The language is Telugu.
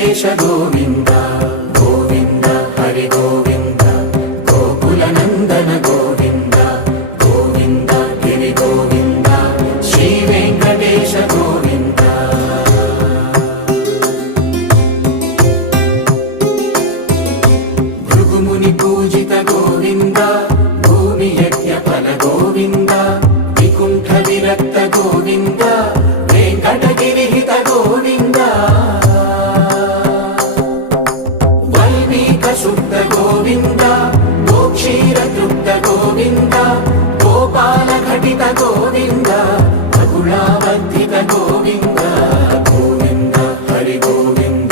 వెంకటేశ గోవింద గోవింద హరి గోవింద గోకుల నందన గోవింద గోవింద గిరి గోవింద శ్రీ వెంకటేశ గోవింద భృగుముని పూజిత గోవింద భూమి యజ్ఞ ఫల గోవింద వికుంఠ విరక్త గోవింద వెంకటగిరిహిత గోవింద వల్మీక శుద్ధ గోవింద గోక్షీర తృప్త గోవింద గోపాల ఘటిత గోవింద